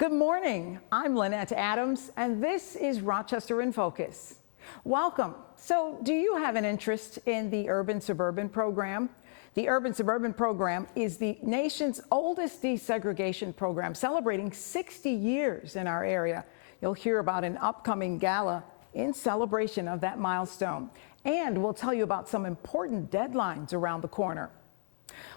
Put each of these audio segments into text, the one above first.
Good morning. I'm Lynette Adams, and this is Rochester in Focus. Welcome. So, do you have an interest in the Urban-Suburban Program? The Urban-Suburban Program is the nation's oldest desegregation program, celebrating 60 years in our area. You'll hear about an upcoming gala in celebration of that milestone, and we'll tell you about some important deadlines around the corner.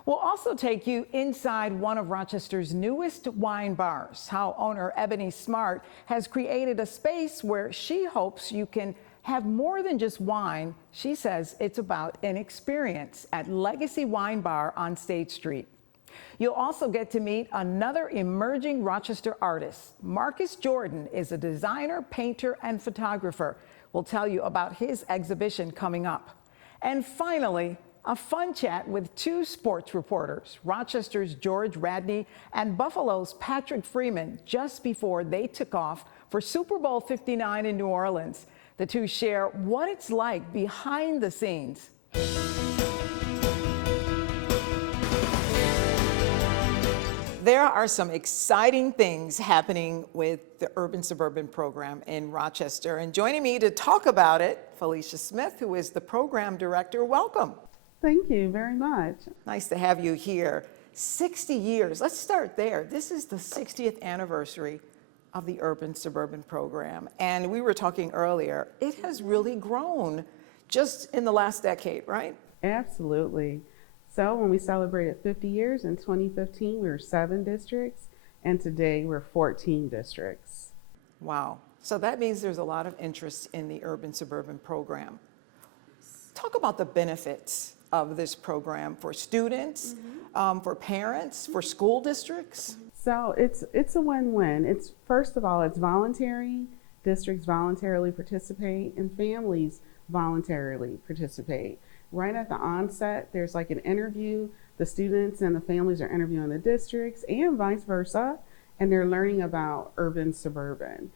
We'll also take you inside one of Rochester's newest wine bars, how owner Ebony Smart has created a space where she hopes you can have more than just wine. She says it's about an experience at Legacy Wine Bar on State Street. You'll also get to meet another emerging Rochester artist. Marcus Jordan is a designer, painter, and photographer. We'll tell you about his exhibition coming up. And finally, a fun chat with two sports reporters, Rochester's George Radney and Buffalo's Patrick Freeman, just before they took off for Super Bowl 59 in New Orleans. The two share what it's like behind the scenes. There are some exciting things happening with the Urban-Suburban Program in Rochester. And joining me to talk about it, Felicia Smith, who is the program director. Welcome. Thank you very much. Nice to have you here. 60 years. Let's start there. This is the 60th anniversary of the Urban-Suburban Program. And we were talking earlier, it has really grown just in the last decade, right? Absolutely. So when we celebrated 50 years in 2015, we were 7 districts, and today we're 14 districts. Wow. So that means there's a lot of interest in the Urban-Suburban Program. Talk about the benefits of this program for students, for parents, for school districts. So it's a win-win. It's first of all, it's voluntary. Districts voluntarily participate, and families voluntarily participate. Right at the onset, there's like an interview. The students and the families are interviewing the districts and vice versa, and they're learning about urban-suburban.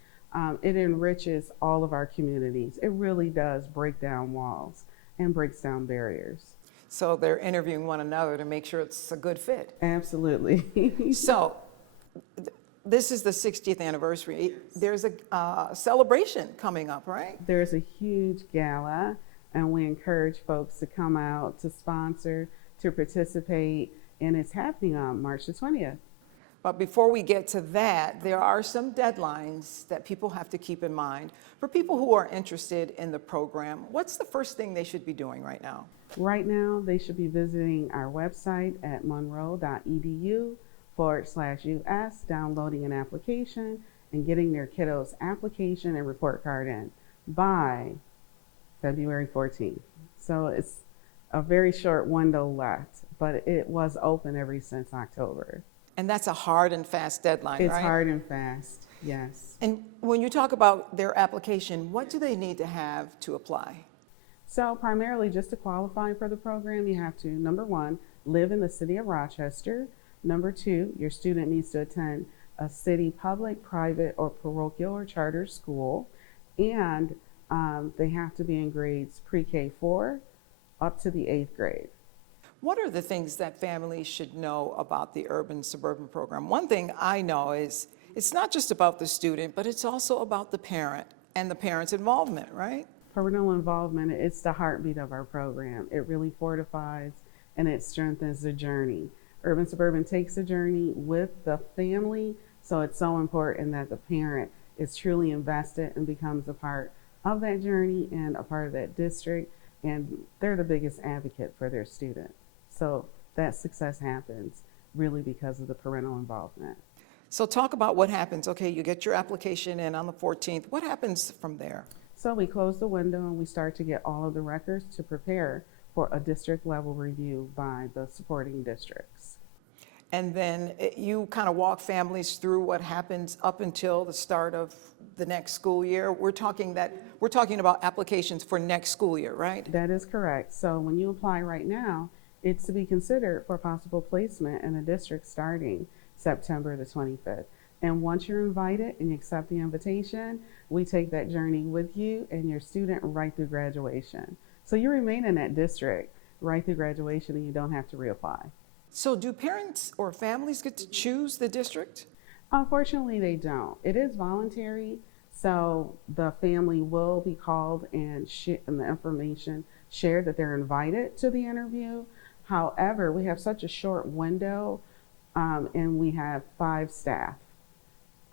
It enriches all of our communities. It really does break down walls and breaks down barriers. So they're interviewing one another to make sure it's a good fit. Absolutely. So this is the 60th anniversary. There's a celebration coming up, right? There's a huge gala, and we encourage folks to come out, to sponsor, to participate, and it's happening on March the 20th. But before we get to that, there are some deadlines that people have to keep in mind. For people who are interested in the program, what's the first thing they should be doing right now? Right now, they should be visiting our website at monroe.edu/US, downloading an application and getting their kiddos' application and report card in by February 14th. So it's a very short window left, but it was open ever since October. And that's a hard and fast deadline, It's right? hard and fast, yes. And when you talk about their application, what do they need to have to apply? So primarily just to qualify for the program, you have to, number 1, live in the city of Rochester. Number 2, your student needs to attend a city public, private, or parochial or charter school. And they have to be in grades pre-K 4 up to the 8th grade. What are the things that families should know about the Urban-Suburban Program? One thing I know is it's not just about the student, but it's also about the parent and the parent's involvement, right? Parental involvement, it's the heartbeat of our program. It really fortifies and it strengthens the journey. Urban-Suburban takes the journey with the family, so it's so important that the parent is truly invested and becomes a part of that journey and a part of that district, and they're the biggest advocate for their student. So that success happens really because of the parental involvement. So talk about what happens. Okay, you get your application in on the 14th. What happens from there? So we close the window and we start to get all of the records to prepare for a district level review by the supporting districts. And then you kind of walk families through what happens up until the start of the next school year. We're talking about applications for next school year, right? That is correct. So when you apply right now, it's to be considered for possible placement in a district starting September the 25th. And once you're invited and you accept the invitation, we take that journey with you and your student right through graduation. So you remain in that district right through graduation and you don't have to reapply. So do parents or families get to choose the district? Unfortunately, they don't. It is voluntary, so the family will be called and the information shared that they're invited to the interview. However, we have such a short window, and we have 5 staff,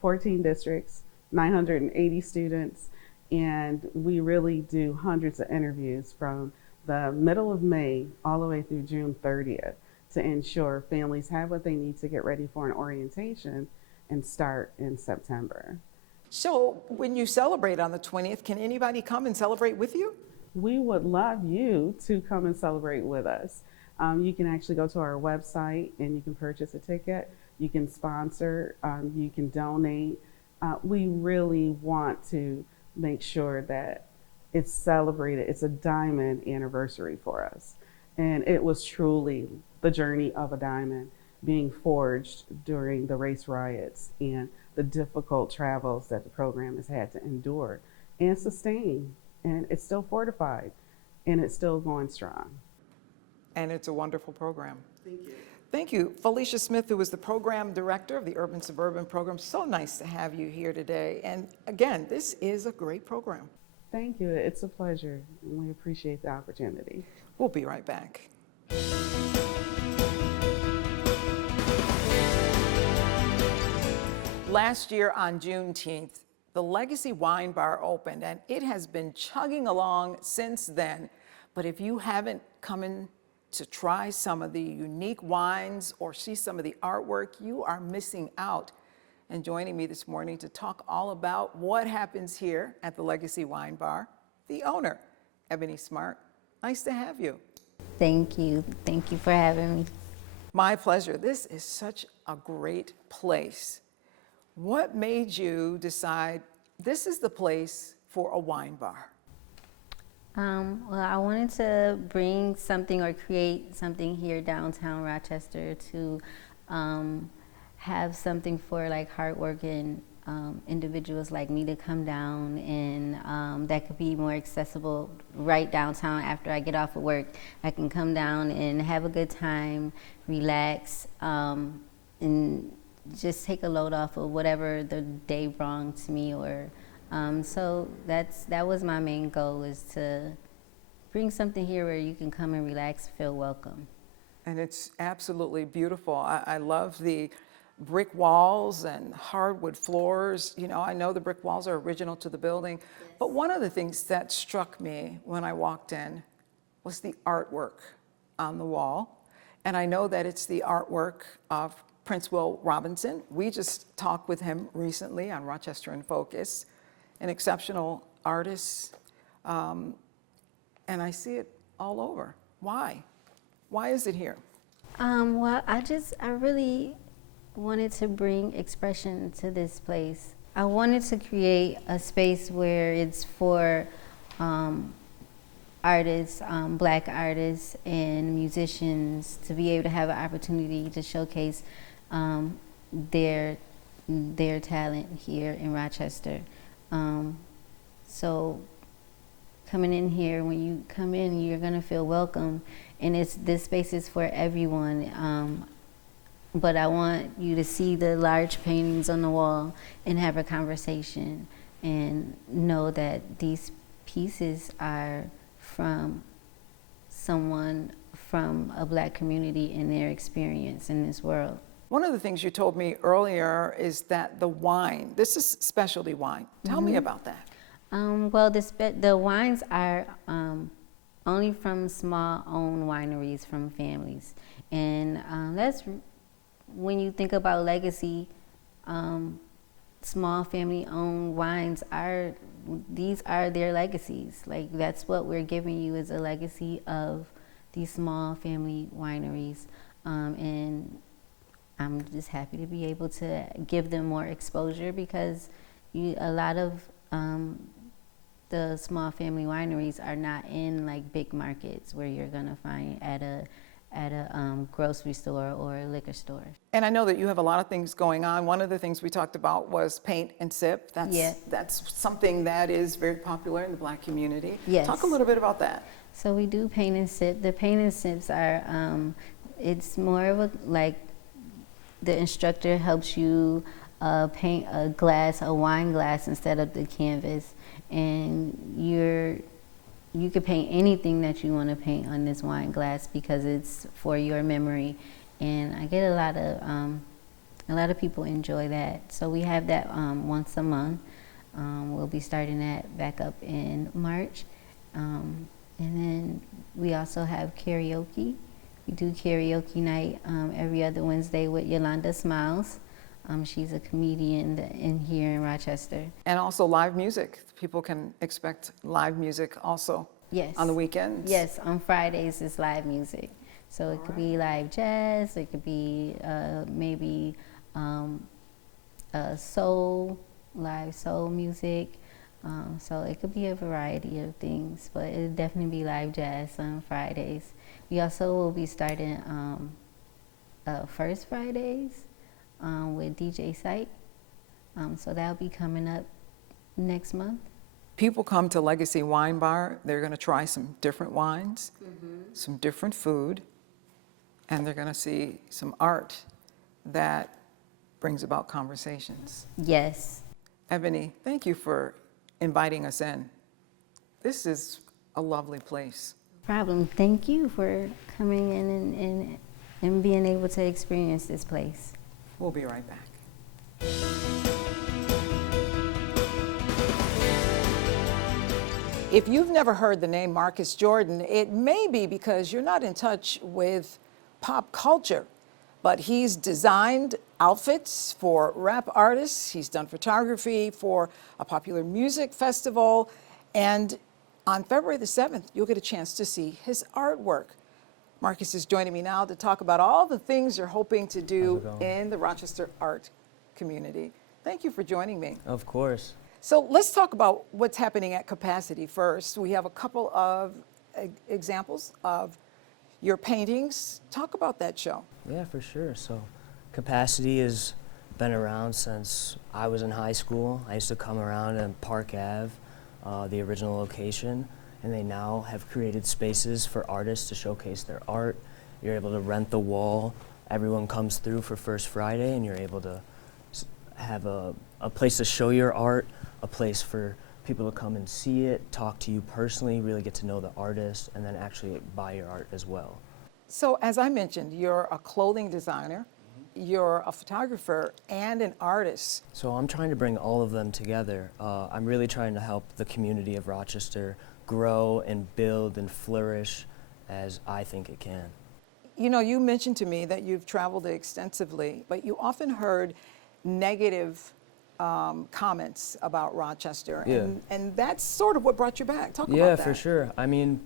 14 districts, 980 students, and we really do hundreds of interviews from the middle of May all the way through June 30th to ensure families have what they need to get ready for an orientation and start in September. So when you celebrate on the 20th, can anybody come and celebrate with you? We would love you to come and celebrate with us. You can actually go to our website and you can purchase a ticket. You can sponsor, you can donate. We really want to make sure that it's celebrated. It's a diamond anniversary for us. And it was truly the journey of a diamond being forged during the race riots and the difficult travels that the program has had to endure and sustain. And it's still fortified and it's still going strong. And it's a wonderful program. Thank you. Thank you. Felicia Smith, who is the program director of the Urban-Suburban Program. So nice to have you here today. And again, this is a great program. Thank you. It's a pleasure. And we appreciate the opportunity. We'll be right back. Last year on Juneteenth, the Legacy Wine Bar opened, and it has been chugging along since then. But if you haven't come in to try some of the unique wines or see some of the artwork, you are missing out. And joining me this morning to talk all about what happens here at the Legacy Wine Bar, the owner, Ebony Smart. Nice to have you. Thank you. Thank you for having me. My pleasure. This is such a great place. What made you decide this is the place for a wine bar? Well, I wanted to bring something or create something here downtown Rochester to have something for like hardworking individuals like me to come down, and that could be more accessible right downtown. After I get off of work, I can come down and have a good time, relax, and just take a load off of whatever the day brought to me. Or so that was my main goal, is to bring something here where you can come and relax, feel welcome. And it's absolutely beautiful. I love the brick walls and hardwood floors. You know, I know the brick walls are original to the building, but one of the things that struck me when I walked in was the artwork on the wall. And I know that it's the artwork of Prince Will Robinson. We just talked with him recently on Rochester in Focus, an exceptional artist, and I see it all over. Why? Why is it here? Well, I really wanted to bring expression to this place. I wanted to create a space where it's for artists, Black artists and musicians to be able to have an opportunity to showcase their talent here in Rochester. So coming in here, when you come in, you're gonna feel welcome, and this space is for everyone. But I want you to see the large paintings on the wall and have a conversation and know that these pieces are from someone from a Black community and their experience in this world. One of the things you told me earlier is that the wine, this is specialty wine. Tell me about that. Well, the wines are only from small owned wineries from families. And that's, when you think about legacy, small family owned wines these are their legacies. Like, that's what we're giving you, is a legacy of these small family wineries. And I'm just happy to be able to give them more exposure, because a lot of the small family wineries are not in like big markets where you're gonna find at a grocery store or a liquor store. And I know that you have a lot of things going on. One of the things we talked about was paint and sip. That's something that is very popular in the Black community. Yes. Talk a little bit about that. So we do paint and sip. The paint and sips are, it's more of a, like, the instructor helps you paint a glass, a wine glass, instead of the canvas, and you could paint anything that you want to paint on this wine glass because it's for your memory. And I get a lot of people enjoy that. So we have that once a month. We'll be starting that back up in March. And then we also have karaoke. We do karaoke night every other Wednesday with Yolanda Smiles. She's a comedian in here in Rochester. And also live music. People can expect live music also. Yes. On the weekends. Yes, on Fridays is live music. So it could be live jazz, it could be maybe soul, live soul music. So it could be a variety of things, but it'll definitely be live jazz on Fridays. We also will be starting First Fridays with DJ Site. So that'll be coming up next month. People come to Legacy Wine Bar, they're going to try some different wines, some different food, and they're going to see some art that brings about conversations. Yes. Ebony, thank you for inviting us in. This is a lovely place. Problem. Thank you for coming in and being able to experience this place. We'll be right back. If you've never heard the name Marcus Jordan, it may be because you're not in touch with pop culture, but he's designed outfits for rap artists. He's done photography for a popular music festival. And on February the 7th, you'll get a chance to see his artwork. Marcus is joining me now to talk about all the things you're hoping to do in the Rochester art community. Thank you for joining me. Of course. So let's talk about what's happening at Capacity first. We have a couple of examples of your paintings. Talk about that show. Yeah, for sure. So Capacity has been around since I was in high school. I used to come around at Park Ave, the original location, and they now have created spaces for artists to showcase their art. You're able to rent the wall. Everyone comes through for First Friday, and you're able to have a place to show your art, a place for people to come and see it, talk to you personally, really get to know the artist, and then actually buy your art as well. So as I mentioned, you're a clothing designer, you're a photographer, and an artist. So I'm trying to bring all of them together. I'm really trying to help the community of Rochester grow and build and flourish as I think it can. You know, you mentioned to me that you've traveled extensively, but you often heard negative comments about Rochester, Yeah. and that's sort of what brought you back. Talk about Yeah, that. for sure. I mean,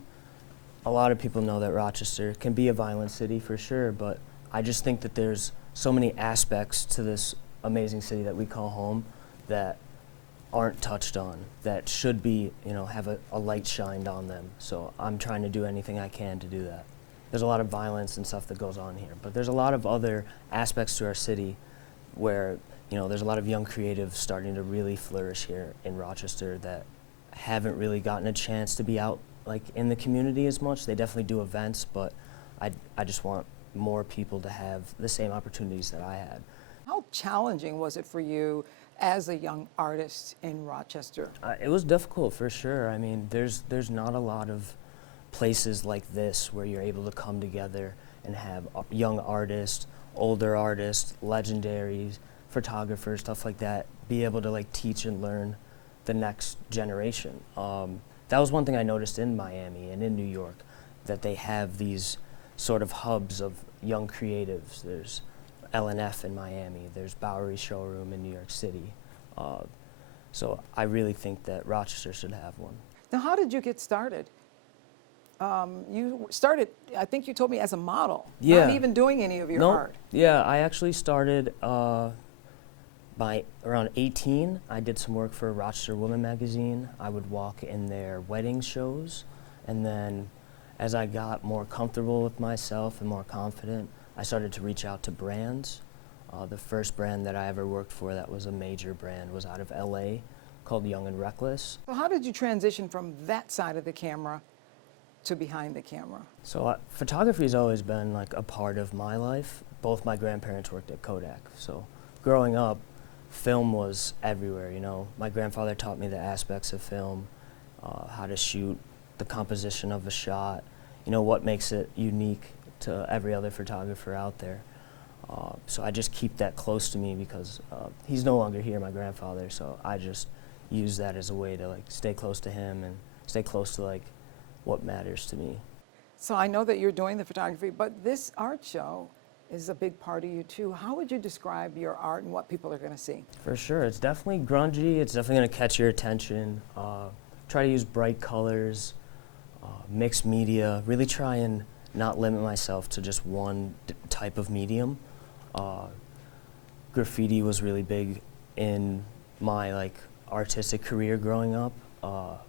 a lot of people know that Rochester can be a violent city for sure, but I just think that there's so many aspects to this amazing city that we call home that aren't touched on, that should be, you know, have a light shined on them. So I'm trying to do anything I can to do that. There's a lot of violence and stuff that goes on here, but there's a lot of other aspects to our city where, you know, there's a lot of young creatives starting to really flourish here in Rochester that haven't really gotten a chance to be out like in the community as much. They definitely do events, but I just want more people to have the same opportunities that I had. How challenging was it for you as a young artist in Rochester? It was difficult for sure. I mean, there's not a lot of places like this where you're able to come together and have young artists, older artists, legendaries, photographers, stuff like that, be able to like teach and learn the next generation. That was one thing I noticed in Miami and in New York, that they have these sort of hubs of young creatives. There's LNF in Miami, there's Bowery Showroom in New York City. So I really think that Rochester should have one. Now, how did you get started? You started, I think you told me, as a model, Yeah. not even doing any of your Nope. art. Yeah, I actually started by around 18. I did some work for Rochester Woman magazine. I would walk in their wedding shows, and then as I got more comfortable with myself and more confident, I started to reach out to brands. The first brand that I ever worked for that was a major brand was out of LA called Young and Reckless. So how did you transition from that side of the camera to behind the camera? So photography has always been like a part of my life. Both my grandparents worked at Kodak. So growing up, film was everywhere, you know. My grandfather taught me the aspects of film, how to shoot, the composition of a shot, you know, what makes it unique to every other photographer out there. So I just keep that close to me because he's no longer here, my grandfather, so I just use that as a way to like stay close to him and stay close to like what matters to me. So I know that you're doing the photography, but this art show is a big part of you too. How would you describe your art and what people are going to see? For sure, it's definitely grungy. It's definitely going to catch your attention. Try to use bright colors, mixed media. Really try and not limit myself to just one type of medium. Graffiti was really big in my like artistic career growing up.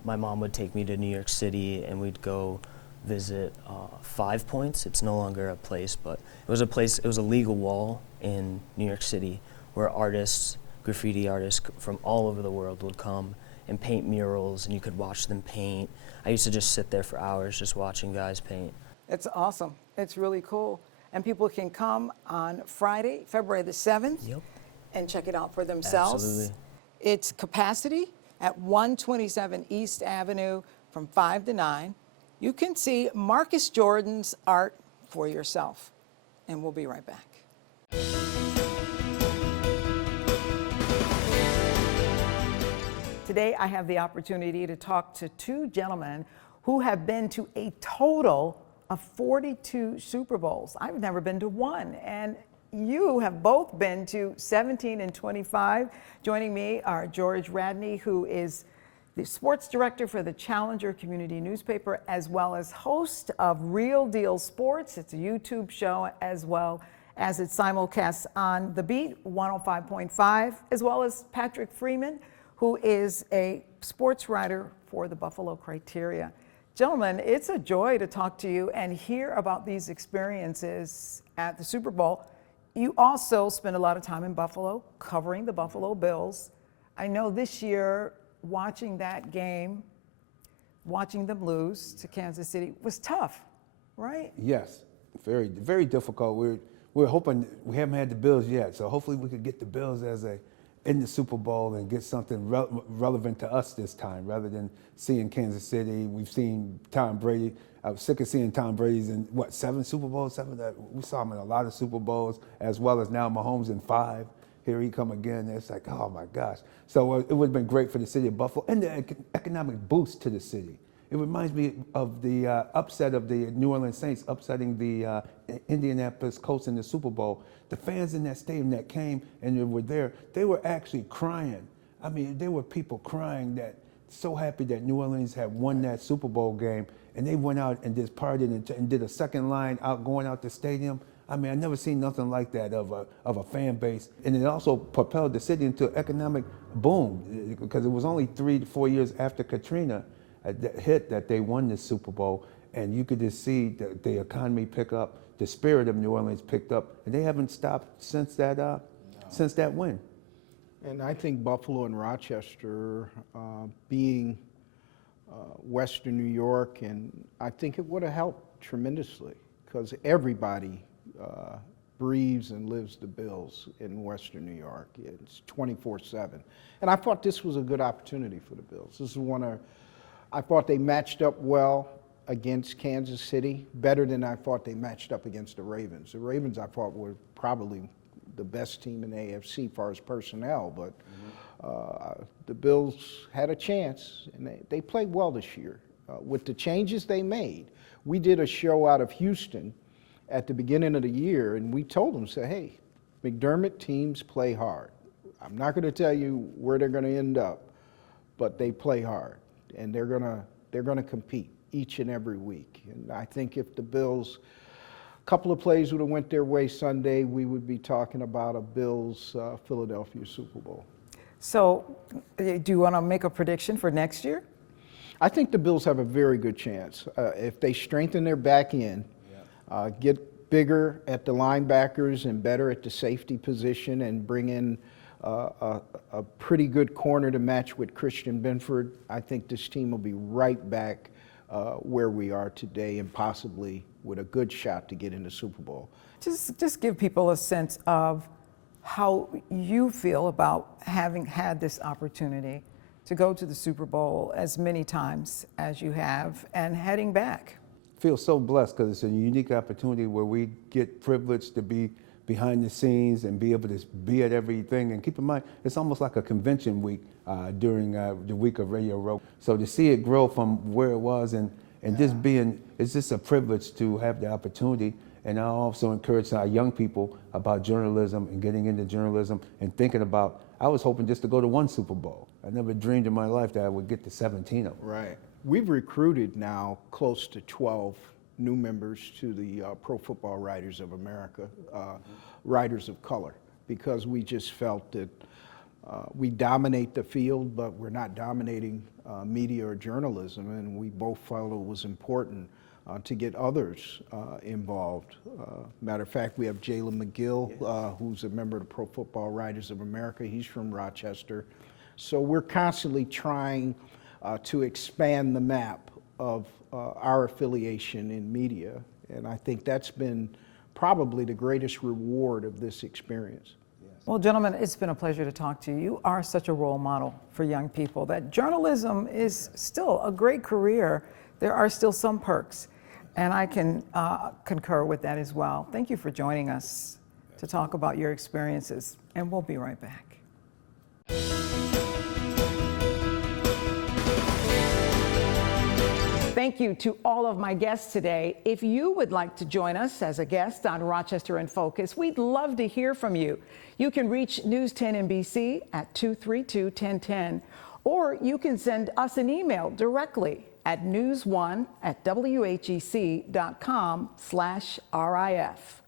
My mom would take me to New York City and we'd go visit 5 Points. It's no longer a place, but it was a place, it was a legal wall in New York City where artists, graffiti artists from all over the world would come and paint murals, and you could watch them paint. I used to just sit there for hours just watching guys paint. It's awesome. It's really cool. And people can come on Friday, February the 7th, Yep. and check it out for themselves. Absolutely. It's capacity at 127 East Avenue from 5 to 9. You can see Marcus Jordan's art for yourself. And we'll be right back. Today, I have the opportunity to talk to two gentlemen who have been to a total of 42 Super Bowls. I've never been to one, and you have both been to 17 and 25. Joining me are George Radney, who is the sports director for the Challenger community newspaper, as well as host of Real Deal Sports. It's a YouTube show, as well as it's simulcast on The Beat 105.5, as well as Patrick Freeman, who is a sports writer for the Buffalo Criteria. Gentlemen, it's a joy to talk to you and hear about these experiences at the Super Bowl. You also spend a lot of time in Buffalo covering the Buffalo Bills. I know this year, watching that game, watching them lose to Kansas City was tough, right? Yes, very, very difficult. We're hoping, we haven't had the Bills yet, so hopefully we could get the Bills in the Super Bowl and get something relevant to us this time, rather than seeing Kansas City. We've seen Tom Brady. I was sick of seeing Tom Brady's in, 7 Super Bowls? We saw him in a lot of Super Bowls, as well as now Mahomes in 5. Here he come again. It's like, oh my gosh. So it would have been great for the city of Buffalo and the economic boost to the city. It reminds me of the upset of the New Orleans Saints upsetting the Indianapolis Colts in the Super Bowl. The fans in that stadium that came and they were there, they were actually crying. I mean, there were people crying that so happy that New Orleans had won that Super Bowl game, and they went out and just partied and did a second line out going out the stadium. I mean, I never seen nothing like that of a fan base, and it also propelled the city into economic boom, because it was only 3 to 4 years after Katrina hit that they won this Super Bowl, and you could just see the economy pick up, the spirit of New Orleans picked up, and they haven't stopped since that win. And I think Buffalo and Rochester, being Western New York, and I think it would have helped tremendously, because everybody breathes and lives the Bills in Western New York. It's 24/7. And I thought this was a good opportunity for the Bills. This is I thought they matched up well against Kansas City, better than I thought they matched up against the Ravens. The Ravens, I thought, were probably the best team in the AFC as far as personnel, but the Bills had a chance, and they played well this year. With the changes they made, we did a show out of Houston at the beginning of the year, and we told them, hey, McDermott teams play hard. I'm not going to tell you where they're going to end up, but they play hard, and they're going to compete each and every week. And I think if the Bills, a couple of plays would have went their way Sunday, we would be talking about a Bills Philadelphia Super Bowl. So, do you want to make a prediction for next year? I think the Bills have a very good chance. If they strengthen their back end, get bigger at the linebackers and better at the safety position, and bring in a pretty good corner to match with Christian Benford, I think this team will be right back where we are today, and possibly with a good shot to get in the Super Bowl. Just give people a sense of how you feel about having had this opportunity to go to the Super Bowl as many times as you have and heading back. Feel so blessed because it's a unique opportunity where we get privileged to be behind the scenes and be able to be at everything. And keep in mind, it's almost like a convention week during the week of Radio Row. So to see it grow from where it was and just being, it's just a privilege to have the opportunity. And I also encourage our young people about journalism and getting into journalism and thinking about, I was hoping just to go to one Super Bowl. I never dreamed in my life that I would get to 17 of them. Right. We've recruited now close to 12 new members to the Pro Football Writers of America, writers of color, because we just felt that we dominate the field, but we're not dominating media or journalism, and we both felt it was important to get others involved. Matter of fact, we have Jalen McGill, who's a member of the Pro Football Writers of America. He's from Rochester. So we're constantly trying to expand the map of our affiliation in media, and I think that's been probably the greatest reward of this experience. Well, gentlemen, it's been a pleasure to talk to you. You are such a role model for young people that journalism is still a great career. There are still some perks, and I can concur with that as well. Thank you for joining us to talk about your experiences, and we'll be right back. Thank you to all of my guests today. If you would like to join us as a guest on Rochester in Focus, we'd love to hear from you. You can reach News 10 NBC at 232-1010, or you can send us an email directly at news1@whec.com/RIF.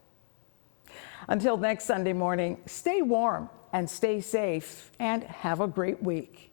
Until next Sunday morning, stay warm and stay safe, and have a great week.